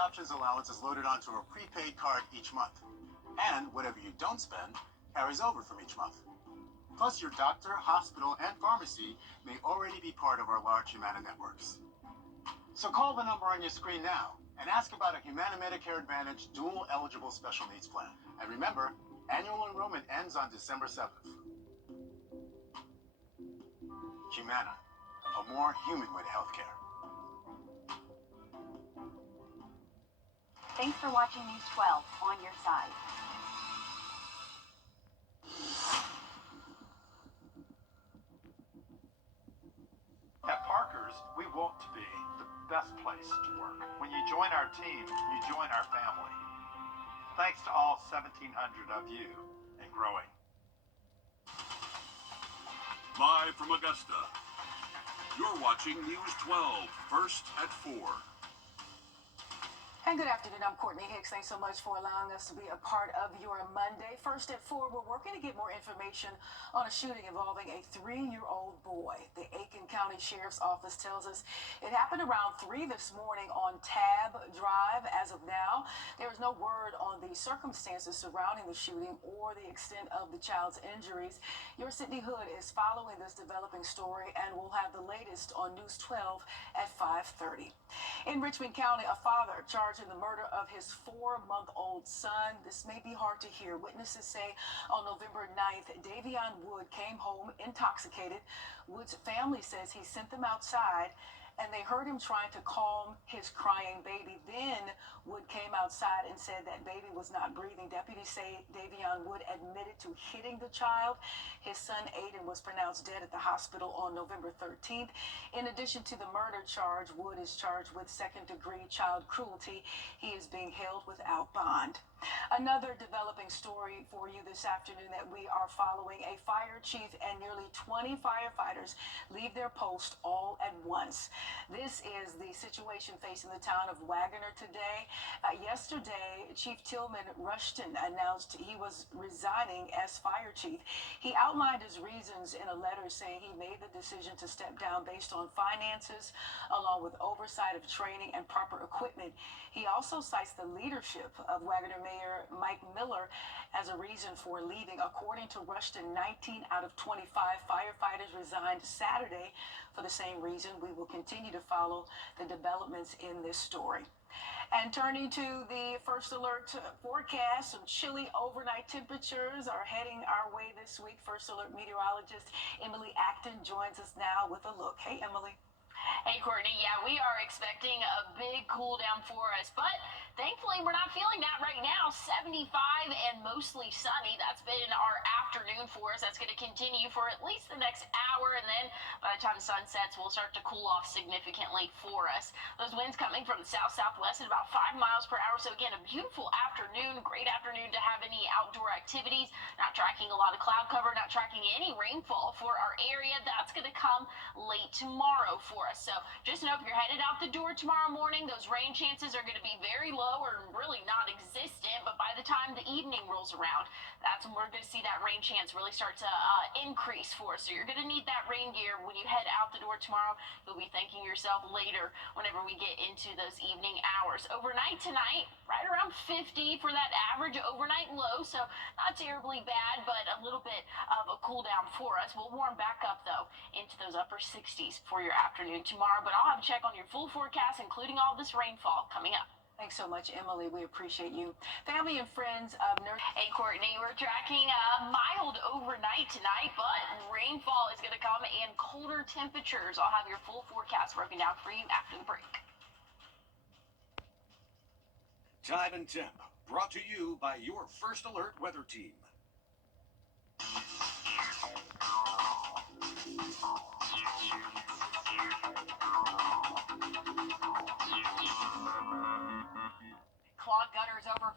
options allowance is loaded onto a prepaid card each month. And whatever you don't spend carries over from each month. Plus, your doctor, hospital, and pharmacy may already be part of our large Humana networks. So call the number on your screen now and ask about a Humana Medicare Advantage dual eligible special needs plan. And remember, annual enrollment ends on December 7th. Humana, a more human way to healthcare. Thanks for watching News 12 on your side. At Parker's, we want to be the best place to work. When you join our team, you join our family. Thanks to all 1,700 of you and growing. Live from Augusta, you're watching News 12, first at 4. And good afternoon, I'm Courtney Hicks. Thanks so much for allowing us to be a part of your Monday. First at 4, we're working to get more information on a shooting involving a 3-year-old boy. The Aiken County Sheriff's Office tells us it happened around 3 this morning on Tab Drive. As of now, there is no word on the circumstances surrounding the shooting or the extent of the child's injuries. Your Sydney Hood is following this developing story, and we'll have the latest on News 12 at 5:30. In Richmond County, a father charged in the murder of his 4-month-old son. This may be hard to hear. Witnesses say on November 9th, Davion Wood came home intoxicated. Wood's family says he sent them outside and they heard him trying to calm his crying baby. Then Wood came outside and said that baby was not breathing. Deputies say Davion Wood admitted to hitting the child. His son Aiden was pronounced dead at the hospital on November 13th. In addition to the murder charge, Wood is charged with second-degree child cruelty. He is being held without bond. Another developing story for you this afternoon that we are following. A fire chief and nearly 20 firefighters leave their post all at once. This is the situation facing the town of Waggoner today. Yesterday, Chief Tillman Rushton announced he was resigning as fire chief. He outlined his reasons in a letter saying he made the decision to step down based on finances, along with oversight of training and proper equipment. He also cites the leadership of Waggoner Mayor Mike Miller as a reason for leaving. According to Rushton, 19 out of 25 firefighters resigned Saturday for the same reason. We will continue to follow the developments in this story. And turning to the first alert forecast, some chilly overnight temperatures are heading our way this week. First alert meteorologist Emily Acton joins us now with a look. Hey, Emily. Hey, Courtney. Yeah, we are expecting a big cool down for us, but thankfully we're not feeling that right now. 75 and mostly sunny. That's been our afternoon for us. That's going to continue for at least the next hour, and then by the time the sun sets, we'll start to cool off significantly for us. Those winds coming from the south-southwest at about 5 miles per hour. So again, a beautiful afternoon, great afternoon to have any outdoor activities. Not tracking a lot of cloud cover, not tracking any rainfall for our area. That's going to come late tomorrow for us. So just know if you're headed out the door tomorrow morning, those rain chances are going to be very low or really non-existent. But by the time the evening rolls around, that's when we're going to see that rain chance really start to increase for us. So you're going to need that rain gear when you head out the door tomorrow. You'll be thanking yourself later whenever we get into those evening hours. Overnight tonight, right around 50 for that average overnight low. So not terribly bad, but a little bit of a cool down for us. We'll warm back up, though, into those upper 60s for your afternoon tomorrow. But I'll have a check on your full forecast, including all this rainfall coming up. Thanks so much, Emily. We appreciate you. Family and friends of Nurse. Hey, Courtney, we're tracking mild overnight tonight, but rainfall is going to come and colder temperatures. I'll have your full forecast broken down for you after the break. Time and temp, brought to you by your First Alert weather team. Clogged gutters over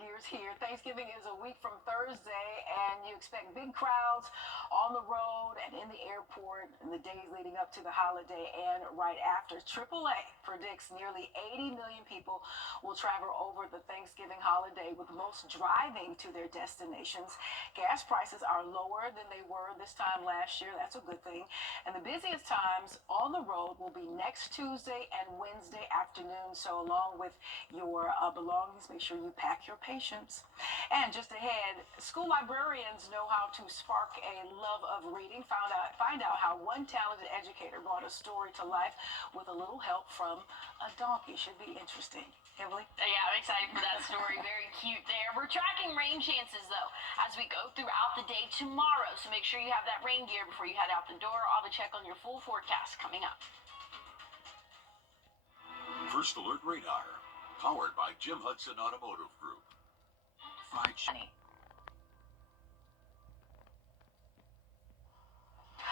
gears here. Thanksgiving is a week from Thursday, and you expect big crowds on the road and in the airport in the days leading up to the holiday and right after. AAA predicts nearly 80 million people will travel over the Thanksgiving holiday, with most driving to their destinations. Gas prices are lower than they were this time last year. That's a good thing. And the busiest times on the road will be next Tuesday and Wednesday afternoon. So along with your belongings, make sure you pack your patience. And just ahead, school librarians know how to spark a love of reading. Find out how one talented educator brought a story to life with a little help from a donkey. Should be interesting. Emily? Yeah, I'm excited for that story. Very cute there. We're tracking rain chances, though, as we go throughout the day tomorrow. So make sure you have that rain gear before you head out the door. I'll have a check on your full forecast coming up. First Alert Radar, powered by Jim Hudson Automotive Group.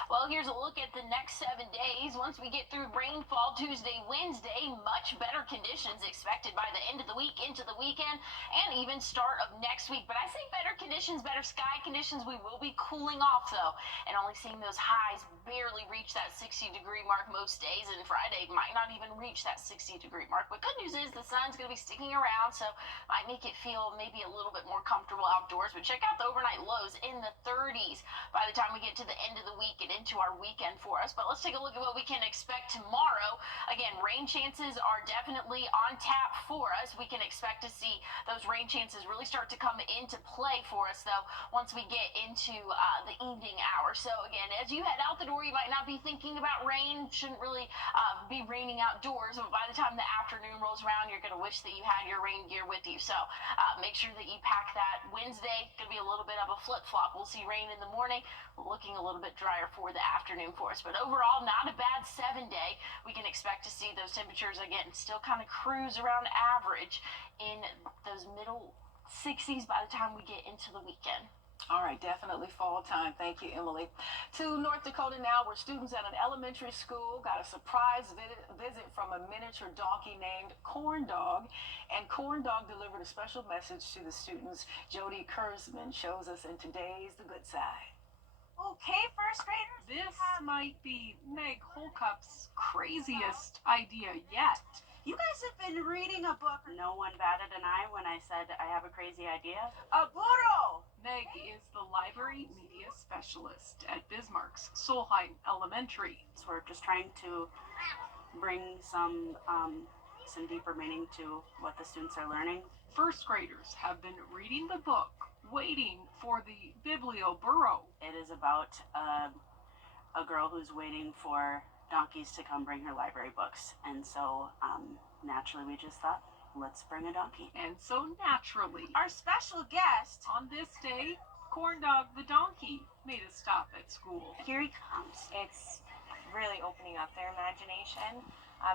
Well, here's a look at the next 7 days. Once we get through rainfall Tuesday, Wednesday, much better conditions expected by the end of the week, into the weekend, and even start of next week. But I say better conditions, better sky conditions. We will be cooling off, though, and only seeing those highs barely reach that 60-degree mark most days, and Friday might not even reach that 60-degree mark. But good news is the sun's going to be sticking around, so might make it feel maybe a little bit more comfortable outdoors. But check out the overnight lows in the 30s by the time we get to the end of the week and into our weekend for us. But let's take a look at what we can expect tomorrow. Again, rain chances are definitely on tap for us. We can expect to see those rain chances really start to come into play for us, though, once we get into the evening hours. So again, as you head out the door, you might not be thinking about rain. Shouldn't really be raining outdoors, but by the time the afternoon rolls around, you're going to wish that you had your rain gear with you. So make sure that you pack that. Wednesday, going to be a little bit of a flip-flop. We'll see rain in the morning, looking a little bit drier for the afternoon for us. But overall, not a bad 7-day. We can expect to see those temperatures, again, still kind of cruise around average in those middle 60s by the time we get into the weekend. All right, definitely fall time. Thank you, Emily. To North Dakota now, where students at an elementary school got a surprise visit from a miniature donkey named Corn Dog, and Corn Dog delivered a special message to the students. Jody Kurzman shows us in today's The Good Side. Okay, first graders. This might be Meg Holcup's craziest idea yet. You guys have been reading a book. No one batted an eye when I said I have a crazy idea. A burro. Meg is the library media specialist at Bismarck's Solheim Elementary. So we're just trying to bring some deeper meaning to what the students are learning. First graders have been reading the book, waiting for the Biblio Burro. It is about a girl who's waiting for donkeys to come bring her library books. And so naturally we just thought, let's bring a donkey. And so naturally, Our special guest. on this day, Corn Dog the donkey made a stop at school. Here he comes. It's really opening up their imagination.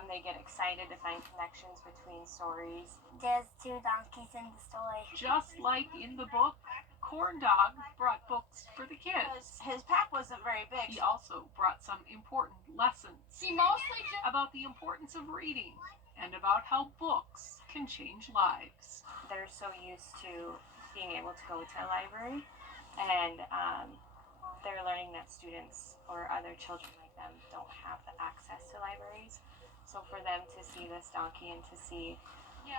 They get excited to find connections between stories. There's 2 donkeys in the story. Just like in the book, Corn Dog brought books for the kids. His pack wasn't very big. He also brought some important lessons See, mostly just about the importance of reading and about how books can change lives. They're so used to being able to go to a library, and they're learning that students or other children like them don't have the access to libraries. So for them to see this donkey and to see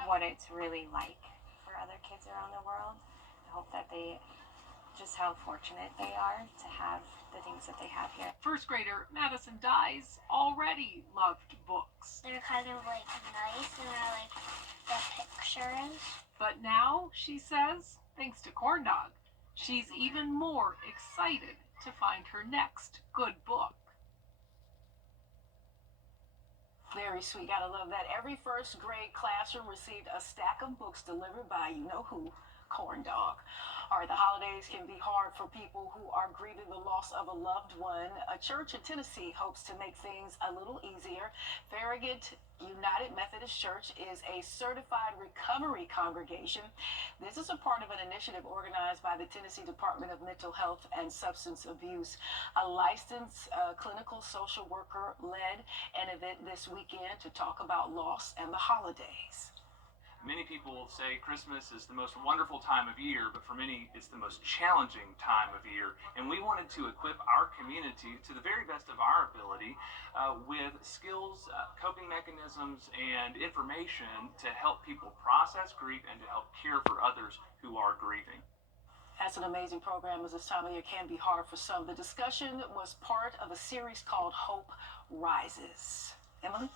what it's really like for other kids around the world, I hope that they just how fortunate they are to have the things that they have here. First grader Madison Dyes already loved books, They're kind of like nice and I like the pictures. but now, she says, thanks to Corn Dog, she's even more excited to find her next good book. Very sweet. Gotta love that. Every first grade classroom received a stack of books delivered by you know who, Corn Dog. All right, the holidays can be hard for people who are grieving the loss of a loved one. A church in Tennessee hopes to make things a little easier. Farragut United Methodist Church is a certified recovery congregation. This is a part of an initiative organized by the Tennessee Department of Mental Health and Substance Abuse. A licensed clinical social worker led an event this weekend to talk about loss and the holidays. Many people say Christmas is the most wonderful time of year, but for many, it's the most challenging time of year. And we wanted to equip our community to the very best of our ability with skills, coping mechanisms, and information to help people process grief and to help care for others who are grieving. That's an amazing program, as this time of year can be hard for some. The discussion was part of a series called Hope Rises. Emily?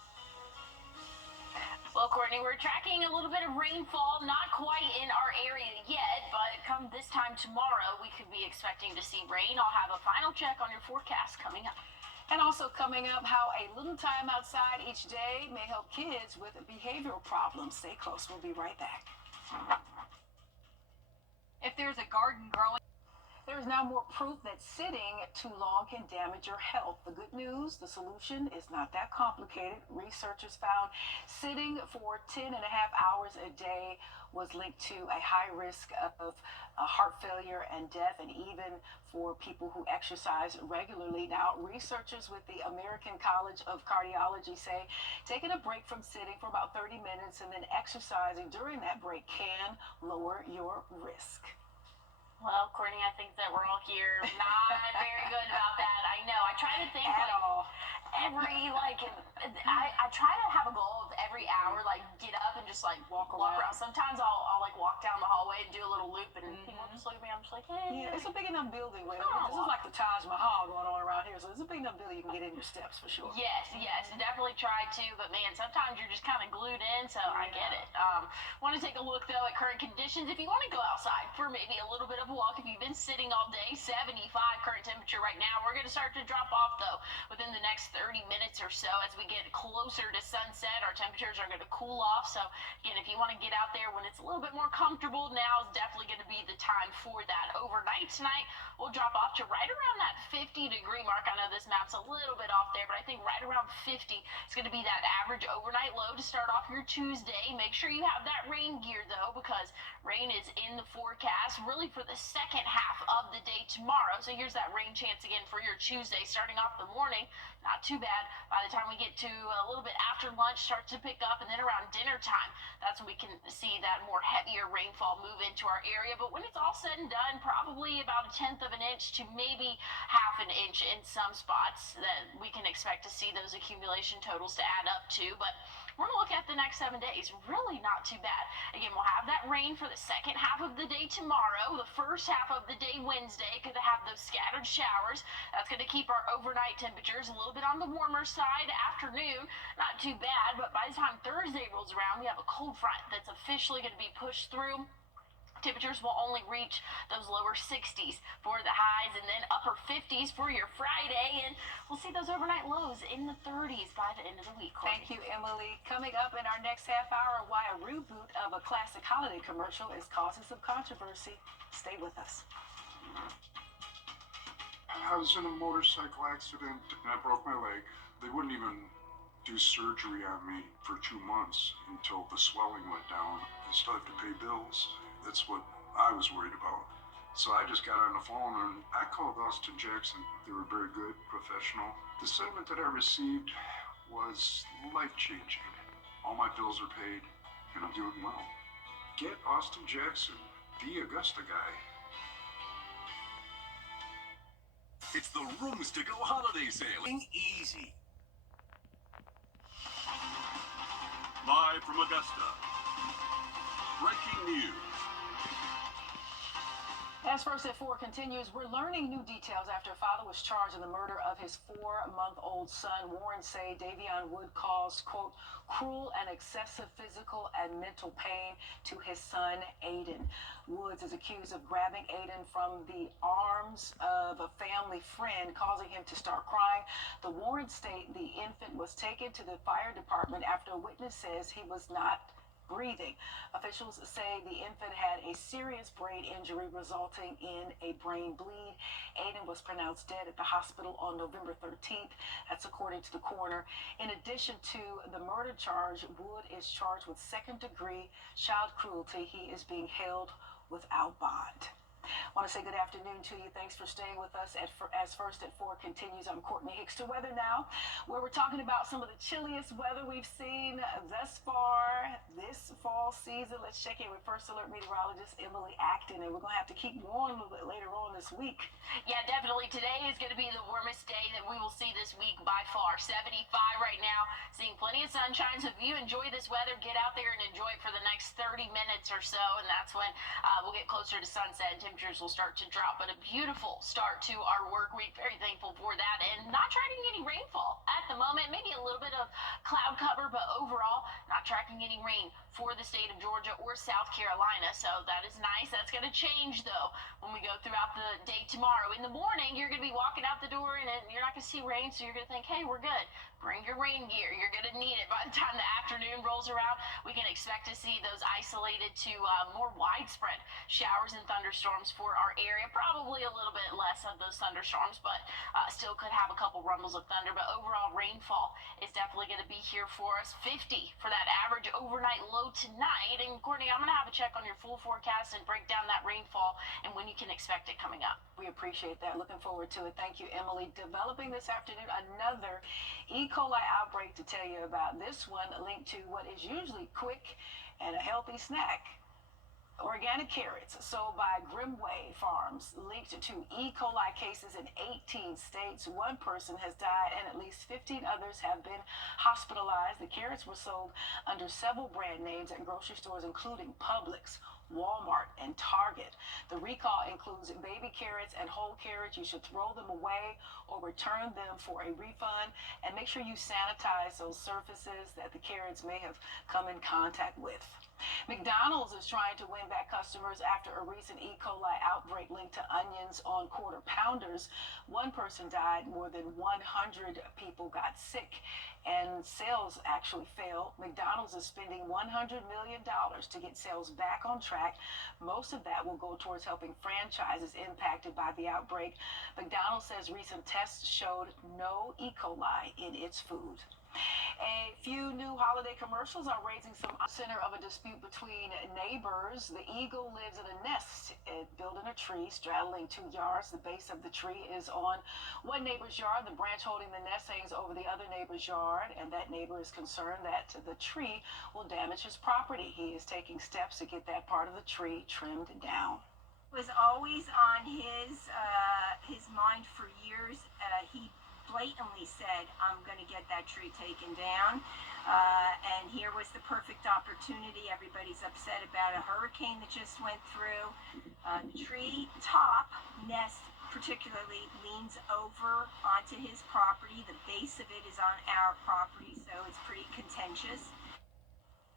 Well, Courtney, we're tracking a little bit of rainfall, not quite in our area yet, but come this time tomorrow, we could be expecting to see rain. I'll have a final check on your forecast coming up. And also coming up, how a little time outside each day may help kids with behavioral problems. Stay close. We'll be right back. If there's a garden growing, There is now more proof that sitting too long can damage your health. The good news, the solution is not that complicated. Researchers found sitting for 10.5 hours a day was linked to a high risk of heart failure and death, and even for people who exercise regularly. Now, researchers with the American College of Cardiology say taking a break from sitting for about 30 minutes and then exercising during that break can lower your risk. Well, Courtney, I think that we're all here not very good about that. I know. I try to think At all. I try to have a goal of every hour, like get up and just like Walk around. around. Sometimes I'll like walk down the hallway and do a little loop, and people just look at me. I'm just like, hey. Yeah, it's a big enough building. This Oh. is like the Taj Mahal going on around here, so it's a big enough building you can get in your steps for sure. Yes, definitely try to, but man, sometimes you're just kind of glued in, so I get it. Want to take a look though at current conditions. If you want to go outside for maybe a little bit of a walk, if you've been sitting all day, 75 current temperature right now. We're going to start to drop off though within the next 30 minutes or so. As we get closer to sunset, our temperatures are going to cool off. So again, if you want to get out there when it's a little bit more comfortable, now is definitely going to be the time for that. Overnight tonight, we'll drop off to right around that 50-degree mark. I know this map's a little bit off there, but I think right around 50 is going to be that average overnight low to start off your Tuesday. Make sure you have that rain gear though, because rain is in the forecast really for the second half of the day tomorrow. So here's that rain chance again for your Tuesday, starting off the morning. Not too bad. By the time we get to a little bit after lunch, starts to pick up, and then around dinner time, that's when we can see that more heavier rainfall move into our area. But when it's all said and done, probably about 1/10 of an inch to maybe 1/2 an inch in some spots that we can expect to see those accumulation totals to add up to. But we're going to look at the next 7 days. Really not too bad. Again, we'll have that rain for the second half of the day tomorrow. The first half of the day Wednesday could have those scattered showers. That's going to keep our overnight temperatures a little bit on the warmer side. Afternoon, not too bad, but by the time Thursday rolls around, we have a cold front that's officially going to be pushed through. Temperatures will only reach those lower 60s for the highs, and then upper 50s for your Friday, and we'll see those overnight lows in the 30s by the end of the week. Courtney. Thank you, Emily. Coming up in our next half hour, why a reboot of a classic holiday commercial is causing some controversy. Stay with us. I was in a motorcycle accident and I broke my leg. They wouldn't even do surgery on me for 2 months until the swelling went down. I still have to pay bills. That's what I was worried about. So I just got on the phone and I called Austin Jackson. They were very good, professional. The settlement that I received was life-changing. All my bills are paid and I'm doing well. Get Austin Jackson, the Augusta guy. It's the Rooms to Go holiday sale. Easy. Live from Augusta. Breaking news. As First at 4 continues, we're learning new details after a father was charged in the murder of his 4-month-old son. Warren say Davion Wood caused, quote, cruel and excessive physical and mental pain to his son, Aiden. Woods is accused of grabbing Aiden from the arms of a family friend, causing him to start crying. The Warren state the infant was taken to the fire department after a witness says he was not breathing. Officials say the infant had a serious brain injury resulting in a brain bleed. Aiden was pronounced dead at the hospital on November 13th. That's according to the coroner. In addition to the murder charge, Wood is charged with second-degree child cruelty. He is being held without bond. I want to say good afternoon to you. Thanks for staying with us as First at 4 continues. I'm Courtney Hicks to weather now, where we're talking about some of the chilliest weather we've seen thus far this fall season. Let's check in with First Alert meteorologist Emily Acton, and we're going to have to keep warm a little bit later on this week. Yeah, definitely. Today is going to be the warmest day that we will see this week by far. 75 right now, seeing plenty of sunshine. So if you enjoy this weather, get out there and enjoy it for the next 30 minutes or so, and that's when we'll get closer to sunset and temperatures will start to drop. But a beautiful start to our work week. Very thankful for that, and not tracking any rainfall at the moment. Maybe a little bit of cloud cover, but overall not tracking any rain for the state of Georgia or South Carolina. So that is nice. That's going to change though when we go throughout the day tomorrow. In the morning, you're going to be walking out the door and you're not going to see rain, so you're going to think, hey, we're good. Bring your rain gear. You're going to need it. By the time the afternoon rolls around, we can expect to see those isolated to more widespread showers and thunderstorms for our area. Probably a little bit less of those thunderstorms, but still could have a couple rumbles of thunder. But overall rainfall is definitely going to be here for us. 50 for that average overnight low tonight. And Courtney, I'm going to have a check on your full forecast and break down that rainfall and when you can expect it coming up. We appreciate that. Looking forward to it. Thank you, Emily. Developing this afternoon another E. coli outbreak to tell you about. This one linked to what is usually quick and a healthy snack. Organic carrots sold by Grimway Farms linked to E. coli cases in 18 states. One person has died and at least 15 others have been hospitalized. The carrots were sold under several brand names at grocery stores including Publix, Walmart, and Target. The recall includes baby carrots and whole carrots. You should throw them away or return them for a refund, and make sure you sanitize those surfaces that the carrots may have come in contact with. McDonald's is trying to win back customers after a recent E. coli outbreak linked to onions on Quarter Pounders. One person died, more than 100 people got sick, and sales actually fell. McDonald's is spending $100 million to get sales back on track. Most of that will go towards helping franchises impacted by the outbreak. McDonald's says recent tests showed no E. coli in its food. A few new holiday commercials are raising some center of a dispute between neighbors. The eagle lives in a nest built in a tree straddling 2 yards. The base of the tree is on one neighbor's yard. The branch holding the nest hangs over the other neighbor's yard, and that neighbor is concerned that the tree will damage his property. He is taking steps to get that part of the tree trimmed down. Was always on his mind for years. He blatantly said, I'm going to get that tree taken down. And here was the perfect opportunity. Everybody's upset about a hurricane that just went through. The tree top nest particularly leans over onto his property. The base of it is on our property, so it's pretty contentious.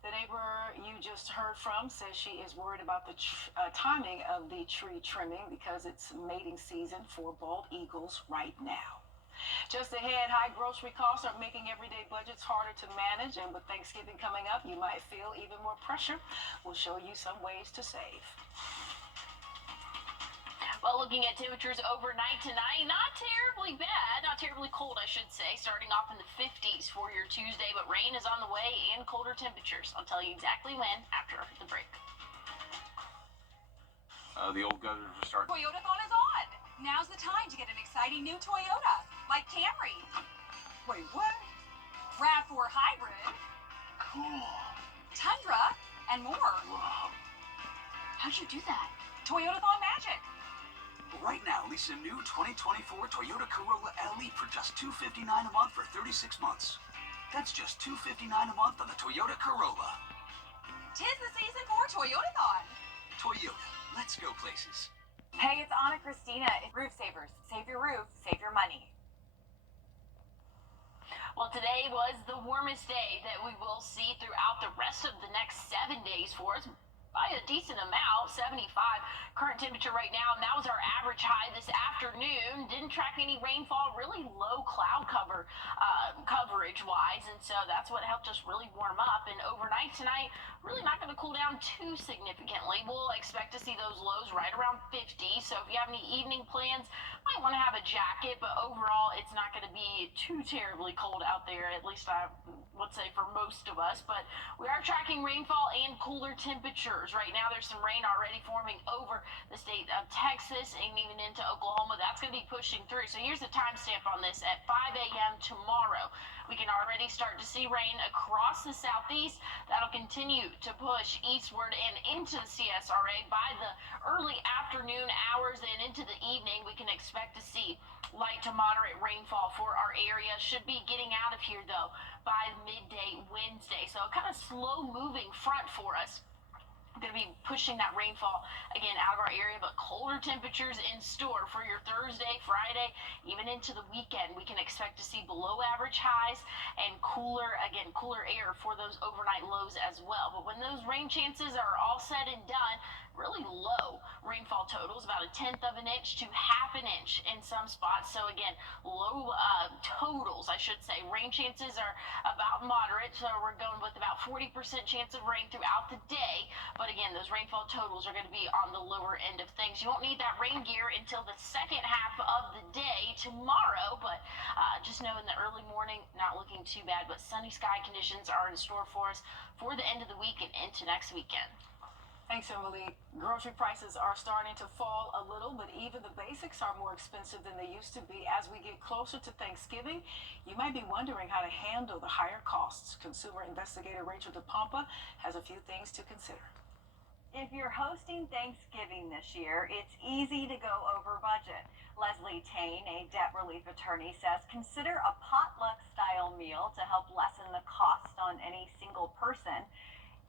The neighbor you just heard from says she is worried about the timing of the tree trimming because it's mating season for bald eagles right now. Just ahead, high grocery costs are making everyday budgets harder to manage, and with Thanksgiving coming up, you might feel even more pressure. We'll show you some ways to save. Well, looking at temperatures overnight tonight, not terribly bad, not terribly cold, I should say, starting off in the 50s for your Tuesday, but rain is on the way and colder temperatures. I'll tell you exactly when after the break. The old gutters are starting. Toyotathon is on. Now's the time to get an exciting new Toyota, like Camry. Wait, what? RAV4 Hybrid. Cool. Tundra, and more. Whoa. How'd you do that? Toyotathon magic. Right now, lease a new 2024 Toyota Corolla LE for just $259 a month for 36 months. That's just $259 a month on the Toyota Corolla. 'Tis the season for Toyotathon. Toyota, let's go places. Hey, it's Anna Christina. Roof Savers. Save your roof, save your money. Well, today was the warmest day that we will see throughout the rest of the next 7 days for us. By a decent amount, 75 current temperature right now, and that was our average high this afternoon. Didn't track any rainfall, really low cloud coverage wise, and so that's what helped us really warm up. And overnight tonight, really not going to cool down too significantly. We'll expect to see those lows right around 50, so if you have any evening plans, might want to have a jacket, but overall it's not going to be too terribly cold out there. At least would say for most of us, but we are tracking rainfall and cooler temperatures. Right now there's some rain already forming over the state of Texas and even into Oklahoma. That's going to be pushing through. So here's the timestamp on this. At 5 a.m. tomorrow, we can already start to see rain across the southeast. That'll continue to push eastward and into the CSRA. By the early afternoon hours and into the evening, we can expect to see light to moderate rainfall for our area. Should be getting out of here, though, by midday Wednesday. So a kind of slow-moving front for us. Going to be pushing that rainfall again out of our area, but colder temperatures in store for your Thursday, Friday, even into the weekend. We can expect to see below average highs and cooler air for those overnight lows as well. But when those rain chances are all said and done, really low rainfall totals, about 1/10 of an inch to 1/2 an inch in some spots. So again, low totals, I should say. Rain chances are about moderate, so we're going with about 40% chance of rain throughout the day. But again, those rainfall totals are going to be on the lower end of things. You won't need that rain gear until the second half of the day tomorrow, but just know in the early morning, not looking too bad, but sunny sky conditions are in store for us for the end of the week and into next weekend. Thanks, Emily. Grocery prices are starting to fall a little, but even the basics are more expensive than they used to be. As we get closer to Thanksgiving, you might be wondering how to handle the higher costs. Consumer investigator Rachel DePompa has a few things to consider. If you're hosting Thanksgiving this year, it's easy to go over budget. Leslie Tane, a debt relief attorney, says consider a potluck-style meal to help lessen the cost on any single person.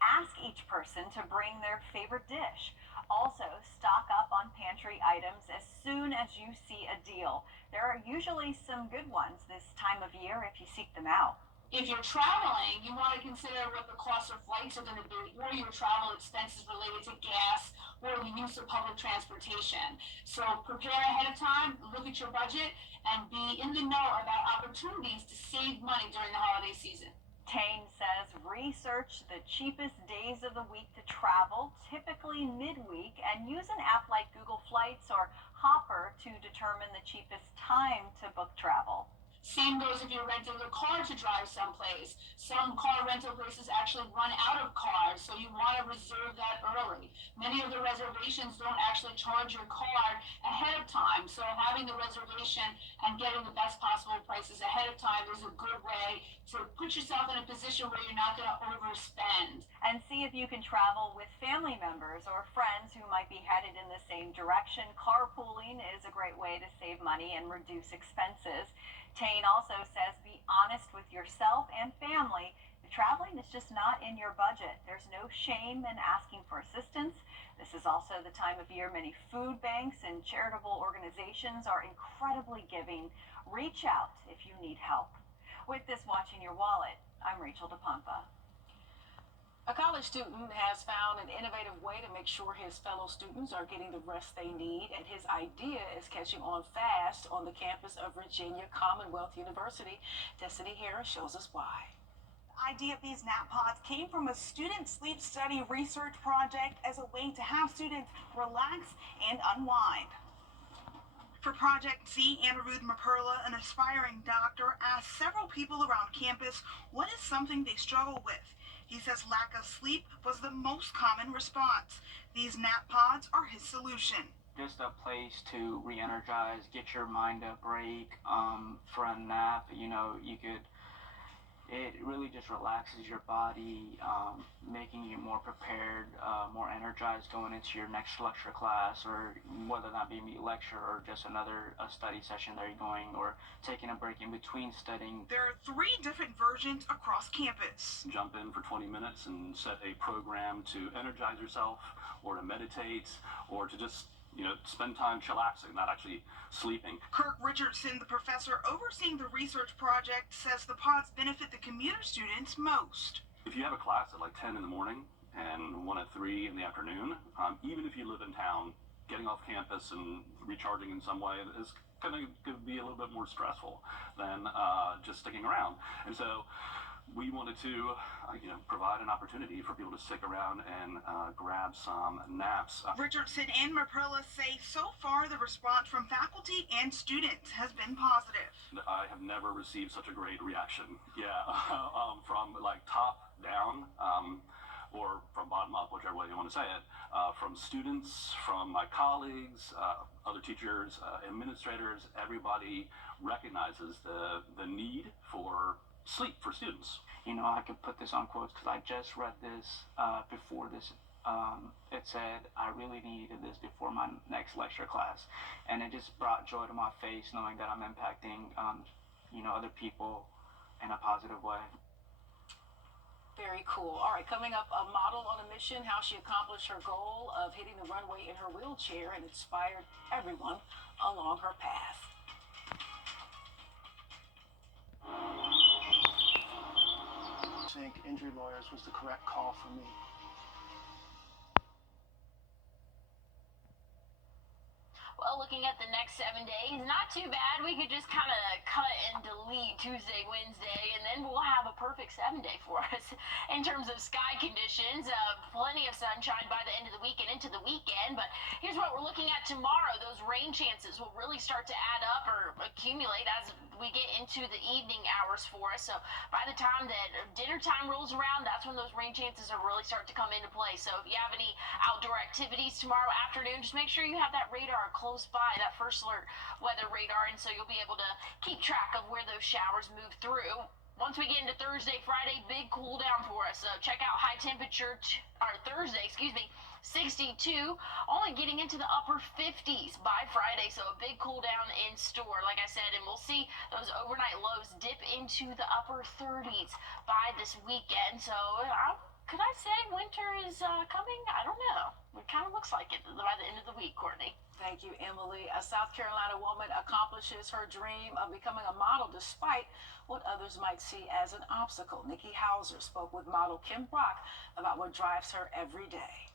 Ask each person to bring their favorite dish. Also, stock up on pantry items as soon as you see a deal. There are usually some good ones this time of year if you seek them out. If you're traveling, you want to consider what the cost of flights are going to be, or your travel expenses related to gas or the use of public transportation. So prepare ahead of time, look at your budget, and be in the know about opportunities to save money during the holiday season. Tane says research the cheapest days of the week to travel, typically midweek, and use an app like Google Flights or Hopper to determine the cheapest time to book travel. Same goes if you're renting a car to drive someplace. Some car rental places actually run out of cars, so you want to reserve that early. Many of the reservations don't actually charge your card ahead of time, so having the reservation and getting the best possible prices ahead of time is a good way to put yourself in a position where you're not going to overspend. And see if you can travel with family members or friends who might be headed in the same direction. Carpooling is a great way to save money and reduce expenses. Tane also says be honest with yourself and family. If traveling is just not in your budget, there's no shame in asking for assistance. This is also the time of year many food banks and charitable organizations are incredibly giving. Reach out if you need help. With this Watching Your Wallet, I'm Rachel DePompa. A college student has found an innovative way to make sure his fellow students are getting the rest they need, and his idea is catching on fast on the campus of Virginia Commonwealth University. Destiny Harris shows us why. The idea of these nap pods came from a student sleep study research project as a way to have students relax and unwind. For Project Z, Wrdw, an aspiring doctor, asked several people around campus what is something they struggle with. He says lack of sleep was the most common response. These nap pods are his solution. Just a place to re-energize, get your mind a break for a nap. You know, it really just relaxes your body, making you more prepared, more energized going into your next lecture class, or whether that be a lecture or just another study session that you're going, or taking a break in between studying. There are 3 different versions across campus. Jump in for 20 minutes and set a program to energize yourself, or to meditate, or to just spend time chillaxing, not actually sleeping. Kirk Richardson, the professor overseeing the research project, says the pods benefit the commuter students most. If you have a class at like 10 in the morning and one at 3 in the afternoon, even if you live in town, getting off campus and recharging in some way is going to be a little bit more stressful than just sticking around. And so we wanted to, provide an opportunity for people to stick around and grab some naps. Richardson and Maprilla say so far the response from faculty and students has been positive. I have never received such a great reaction. Yeah, from like top down, or from bottom up, whichever way you want to say it, from students, from my colleagues, other teachers, administrators, everybody recognizes the need for sleep for students. I could put this on quotes because I just read this before this. It said, I really needed this before my next lecture class. And it just brought joy to my face knowing that I'm impacting, other people in a positive way. Very cool. All right, coming up, a model on a mission, how she accomplished her goal of hitting the runway in her wheelchair and inspired everyone along her path. I think injury lawyers was the correct call for me. Well, looking at the next 7 days, not too bad. We could just kind of cut and delete Tuesday, Wednesday, and then we'll have a perfect 7-day for us in terms of sky conditions. Plenty of sunshine by the end of the week and into the weekend. But here's what we're looking at tomorrow. Those rain chances will really start to add up or accumulate as we get into the evening hours for us. So by the time that dinner time rolls around, that's when those rain chances are really start to come into play. So if you have any outdoor activities tomorrow afternoon, just make sure you have that radar close by, that first alert weather radar, and so you'll be able to keep track of where those showers move through. Once we get into Thursday, Friday, big cool down for us. So check out high temperature, Thursday, 62, only getting into the upper 50s by Friday. So a big cool down in store, like I said, and we'll see those overnight lows dip into the upper 30s by this weekend. So could I say winter is coming? I don't know. It kind of looks like it by the end of the week, Courtney. Thank you, Emily. A South Carolina woman accomplishes her dream of becoming a model despite what others might see as an obstacle. Nikki Hauser spoke with model Kim Brock about what drives her every day.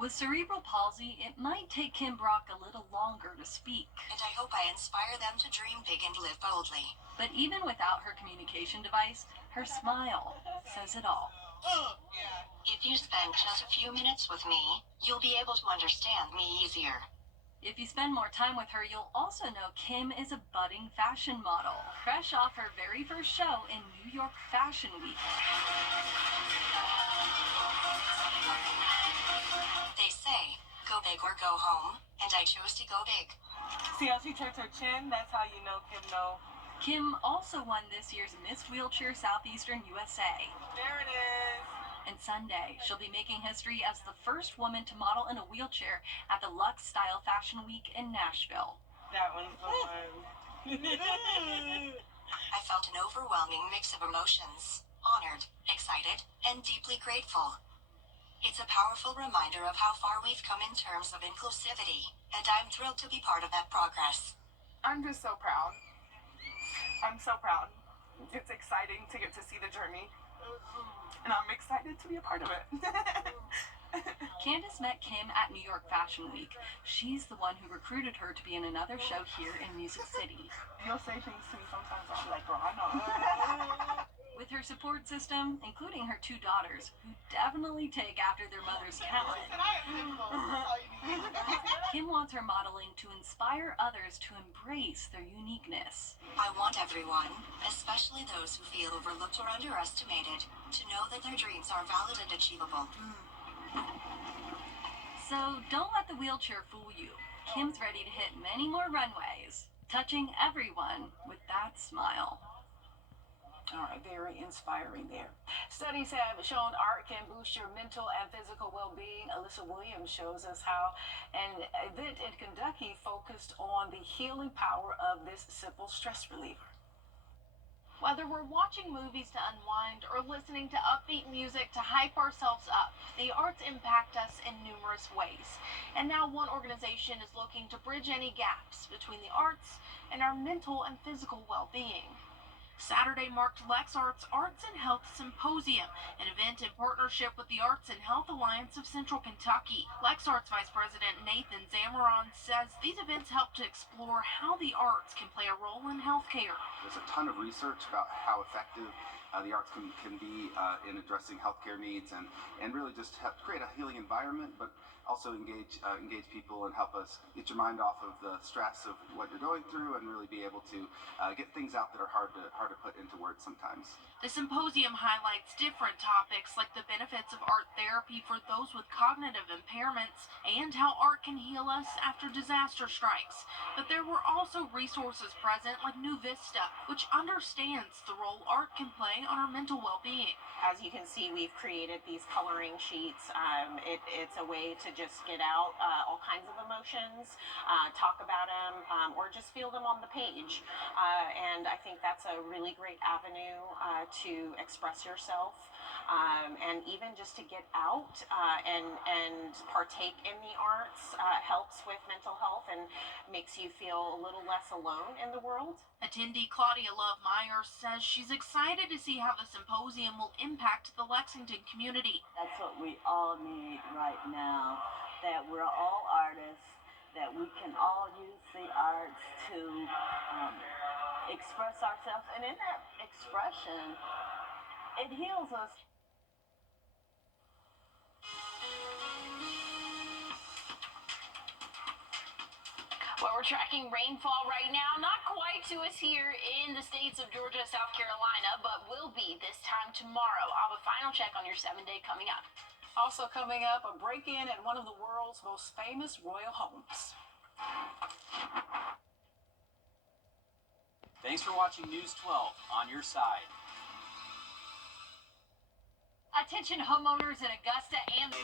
With cerebral palsy, it might take Kim Brock a little longer to speak. And I hope I inspire them to dream big and live boldly. But even without her communication device, her smile says it all. If you spend just a few minutes with me, you'll be able to understand me easier. If you spend more time with her, you'll also know Kim is a budding fashion model, fresh off her very first show in New York Fashion Week. They say, go big or go home, and I chose to go big. See how she turns her chin? That's how you know Kim knows. Kim also won this year's Miss Wheelchair Southeastern USA. There it is. And Sunday, she'll be making history as the first woman to model in a wheelchair at the Luxe Style Fashion Week in Nashville. That one's the one. I felt an overwhelming mix of emotions. Honored, excited, and deeply grateful. It's a powerful reminder of how far we've come in terms of inclusivity, and I'm thrilled to be part of that progress. I'm just so proud. I'm so proud. It's exciting to get to see the journey. And I'm excited to be a part of it. Candace met Kim at New York Fashion Week. She's the one who recruited her to be in another show here in Music City. You'll say things to me sometimes, I'll be like, girl, I know. With her support system, including her 2 daughters, who definitely take after their mother's talent, Kim wants her modeling to inspire others to embrace their uniqueness. I want everyone, especially those who feel overlooked or underestimated, to know that their dreams are valid and achievable. So don't let the wheelchair fool you. Kim's ready to hit many more runways, touching everyone with that smile. All right, very inspiring there. Studies have shown art can boost your mental and physical well-being. Alyssa Williams shows us how an event in Kentucky focused on the healing power of this simple stress reliever. Whether we're watching movies to unwind or listening to upbeat music to hype ourselves up, the arts impact us in numerous ways. And now one organization is looking to bridge any gaps between the arts and our mental and physical well-being. Saturday marked LexArts Arts and Health Symposium, an event in partnership with the Arts and Health Alliance of Central Kentucky. LexArts Vice President Nathan Zamaron says these events help to explore how the arts can play a role in healthcare. There's a ton of research about how effective the arts can be in addressing healthcare needs and really just help create a healing environment, but also engage people and help us get your mind off of the stress of what you're going through and really be able to get things out that are hard to put into words sometimes. The symposium highlights different topics like the benefits of art therapy for those with cognitive impairments and how art can heal us after disaster strikes. But there were also resources present like New Vista, which understands the role art can play on our mental well-being. As you can see, we've created these coloring sheets. It's a way to just get out all kinds of emotions, talk about them, or just feel them on the page. And I think that's a really great avenue to express yourself, and even just to get out and partake in the arts helps with mental health and makes you feel a little less alone in the world. Attendee Claudia Love Myers says she's excited to see how the symposium will impact the Lexington community. That's what we all need right now, that we're all artists, that we can all use the arts to express ourselves, and in that expression, it heals us. Well, we're tracking rainfall right now. Not quite to us here in the states of Georgia, South Carolina, but will be this time tomorrow. I'll have a final check on your 7-day coming up. Also coming up, a break-in at one of the world's most famous royal homes. Thanks for watching News 12 on your side. Attention homeowners in Augusta and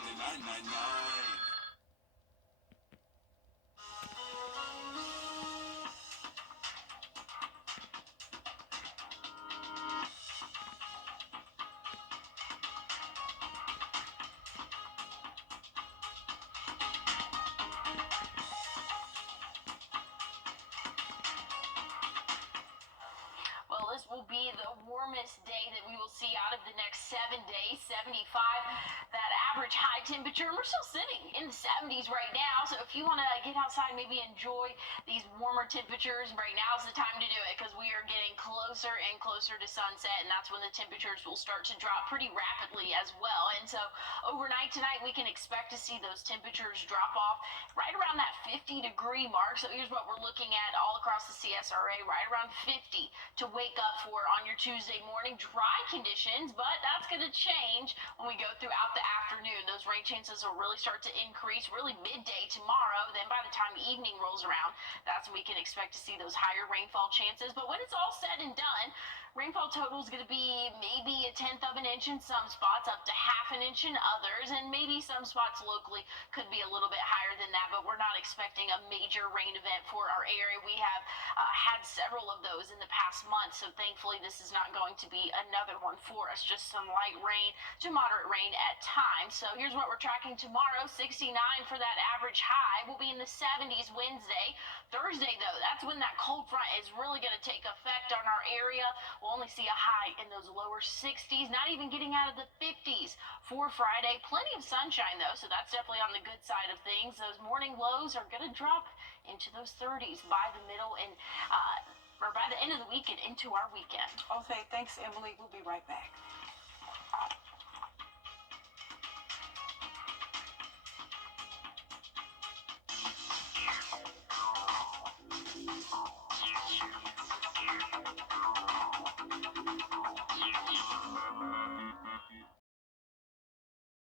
this will be the warmest day that we will see out of the next 7 days, 75. That average high temperature, and we're still sitting in the 70s right now. So if you want to get outside, maybe enjoy these warmer temperatures, right now is the time to do it because we are getting closer and closer to sunset, and that's when the temperatures will start to drop pretty rapidly as well. And so overnight tonight, we can expect to see those temperatures drop off right around that 50-degree mark. So here's what we're looking at all across the CSRA, right around 50 to wake up for on your Tuesday morning. Dry conditions, but that's going to change when we go throughout the afternoon. Those rain chances will really start to increase really midday tomorrow. Then by the time evening rolls around, that's when we can expect to see those higher rainfall chances. But when it's all said and done, rainfall total is going to be maybe 1/10 of an inch in some spots, up to 1/2 inch in others, and maybe some spots locally could be a little bit higher than that, but we're not expecting a major rain event for our area. We have had several of those in the past month, so thankfully this is not going to be another one for us, just some light rain to moderate rain at times. So here's what we're tracking tomorrow, 69 for that average high. We'll be in the 70s Wednesday. Thursday, though, that's when that cold front is really going to take effect on our area. We'll only see a high in those lower 60s, not even getting out of the 50s for Friday. Plenty of sunshine, though, so that's definitely on the good side of things. Those morning lows are going to drop into those 30s by the middle and or by the end of the week and into our weekend. Okay, thanks, Emily. We'll be right back.